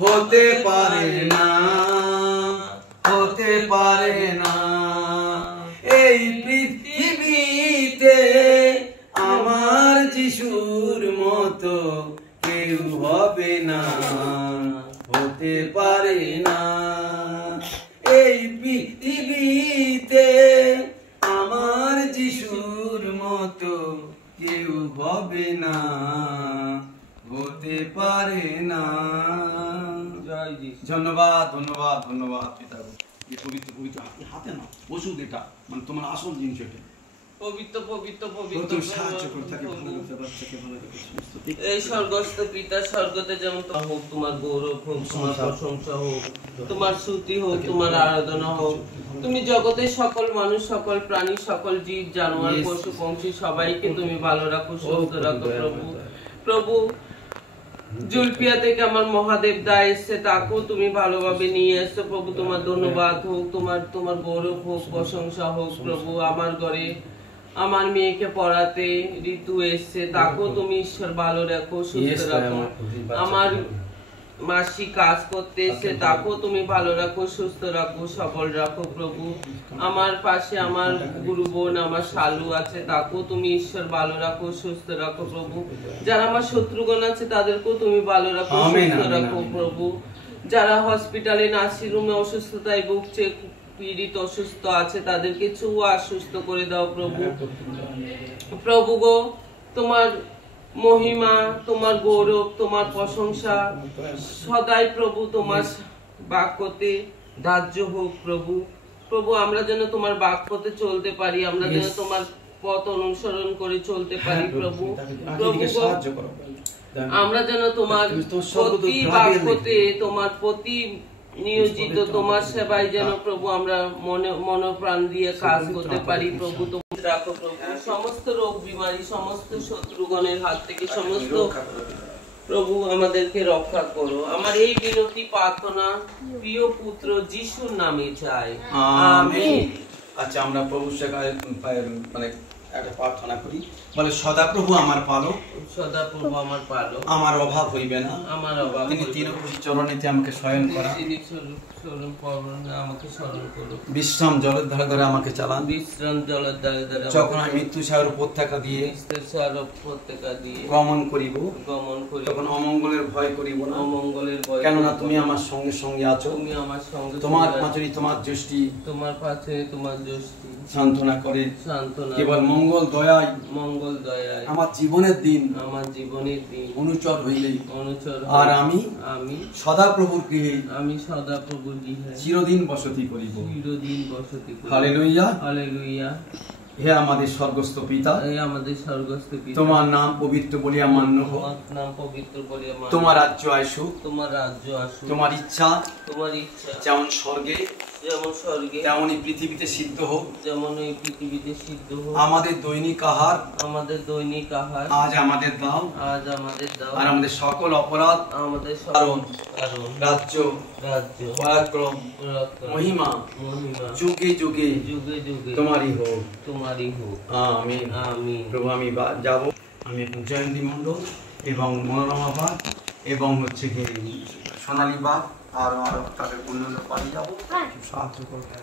হতে পারে না, হতে পারে না। এই পৃথিবীতে আমার যিশুর মতো কেউ হবে না, হতে পারে না। এই পৃথিবীতে আমার যিশুর মতো কেউ হবে না, হতে পারে না। ধন্যবাদ, ধন্যবাদ, ধন্যবাদ পিতা। এই পবিত্র পবিত্র হাতে না ওষুধ, এটা মানে তোমার আসল জিনিস। এটা পবিত্র পবিত্র পবিত্র সাহায্য করে থাকে, ভালো করতে বাচ্চাকে ভালো করতে। এই স্বর্গস্থ পিতা, স্বর্গতে যেমন হোক তোমার গৌরব হোক, তোমার প্রশংসা হোক, তোমার স্তুতি হোক, তোমার আরাধনা হোক। তুমি জগতের সকল মানুষ, সকল প্রাণী, সকল জীব জানোয়ার, পশু পক্ষী সবাইকে তুমি ভালো রাখো, সুস্থ রাখো প্রভু। প্রভু জুলপিয়া থেকে আমার মহাদেব দা এসছে, তাকেও তুমি ভালোভাবে নিয়ে এসছো প্রভু। তোমার ধন্যবাদ হোক, তোমার গৌরব হোক, প্রশংসা হোক প্রভু। আমার ঘরে আমার মেয়েকে পড়াতে ঋতু এসছে, তাকেও তুমি ঈশ্বর ভালো রাখো, সুস্থ রাখো। আমার মাসি কাজ করতে এসছে, তাকেও তুমি ভালো রাখো, সুস্থ রাখো, সবল রাখো প্রভু। আমার পাশে আমার গুরু বোন, আমার শালু আছে, তাকেও তুমি ঈশ্বর ভালো রাখো, সুস্থ রাখো প্রভু। যারা আমার শত্রুগণ আছে তাদেরকেও তুমি ভালো রাখো, সুস্থ রাখো প্রভু। যারা হসপিটালে নার্সিং রুমে অসুস্থতায় ভুগছে, পীড়িত অসুস্থ আছে, তাদেরকে ছুঁয়া সুস্থ করে দাও প্রভু। প্রভু গো, তোমার মহিমা, তোমার গৌরব, তোমার প্রশংসা সদাই প্রভু তোমার বাক্যতে ধার্য হোক প্রভু। প্রভু আমরা যেন তোমার বাক্যতে চলতে পারি, আমরা যেন তোমার পথ অনুসরণ করে চলতে পারি প্রভু। প্রভু গো, আমরা যেন তোমার প্রতি বাক্যতে, তোমার প্রতি নিয়োজিত তোমার সেবায় যেন প্রভু আমরা মনোপ্রাণ দিয়ে কাজ করতে পারি প্রভু। তুমি রাখো প্রভু সমস্ত রোগ বিমারি, সমস্ত শত্রুগণের হাত থেকে, সমস্ত প্রভু আমাদেরকে রক্ষা করো। আমার এই বিনতি প্রার্থনা প্রিয় পুত্র যিশুর নামে চাই, আমেন। আচ্ছা, আমরা প্রভু সেবায় মানে একটা প্রার্থনা করি, বলে সদাপ্রভু আমার পালক, সদাপ্রভু আমার পালক, আমার অভাব হইবে না, আমার অভাব তিনি তৃণভূমি চরণেতে আমাকে শয়ন করা, তিনি শরণ করুন, আমাকে শরণ করুন, বিশ্রাম জলের ধারে ধারে আমাকে চালান, বিশ্রাম জলের ধারে ধারে যখন আমি মৃত্যু সাগর উপত্যকা দিয়ে গমন করিব, তখন অমঙ্গলের ভয় করিব না, অমঙ্গলের ভয়, কেননা তুমি আমার সঙ্গে সঙ্গে আছো, তুমি আমার সঙ্গে, তোমার পাঁচরি তোমার দৃষ্টি, তোমার পাশে তোমার দৃষ্টি সান্ত্বনা করে, সান্ত্বনা কেবল মঙ্গল দয়ায়, মঙ্গল দয়ায় আমার জীবনের দিন, আমার জীবনের দিন অনুচর হইলেই, অনুচর, আর আমি সদাপ্রভুর গৃহে, আমি সদাপ্রভুর গৃহে চিরদিন বসতি করিব, চিরদিন বসতি করিব। Hallelujah, hallelujah. হে আমাদের স্বর্গস্থ পিতা, হে আমাদের স্বর্গস্থ পিতা, তোমার নাম পবিত্র বলিয়া মান্য হোক, তোমার নাম পবিত্র বলিয়া মান্য হোক, তোমার রাজ্য আসুক, তোমার রাজ্য আসুক, তোমার ইচ্ছা যেমন স্বর্গে যেমন স্বর্গে তেমনই পৃথিবীতে সিদ্ধ হোক, যেমন এই পৃথিবীতে সিদ্ধ হোক। আমাদের দৈনিক আহার আজ আমাদের দাও, আর আমাদের সকল অপরাধ, আমাদের কারণ রাজ্য পরাক্রম মহিমা যুগে যুগে তোমারই হোক, আমিন, আমিন। প্রভু আমি যাব, আমি এখন জয়ন্তী মণ্ডল এবং মনোরমা বাগ এবং হচ্ছে কি সোনালী বাগ আর তাদের অন্যান্য বাড়ি যাবো, সাহায্য করবেন।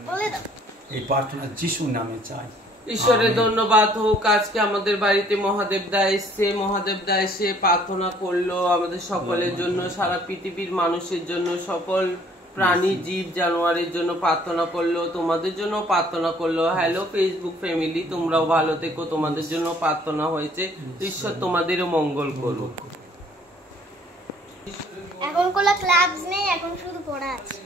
এই প্রার্থনা যিশুর নামে চাই। ঈশ্বরের ধন্যবাদ হোক। আজকে আমাদের বাড়িতে মহাদেব দা এসছে, মহাদেব দা এসে প্রার্থনা করলো আমাদের সকলের জন্য, সারা পৃথিবীর মানুষের জন্য, সকল প্রাণী জীব জানোয়ারের জন্য প্রার্থনা করলো, তোমাদের জন্য প্রার্থনা করলো। হ্যালো ফেসবুক ফ্যামিলি, তোমরাও ভালো থেকো, তোমাদের জন্য প্রার্থনা হয়েছে। ঈশ্বর তোমাদেরও মঙ্গল করুক। এখন কোনো ক্লাবস নেই, এখন শুধু পড়া আছে।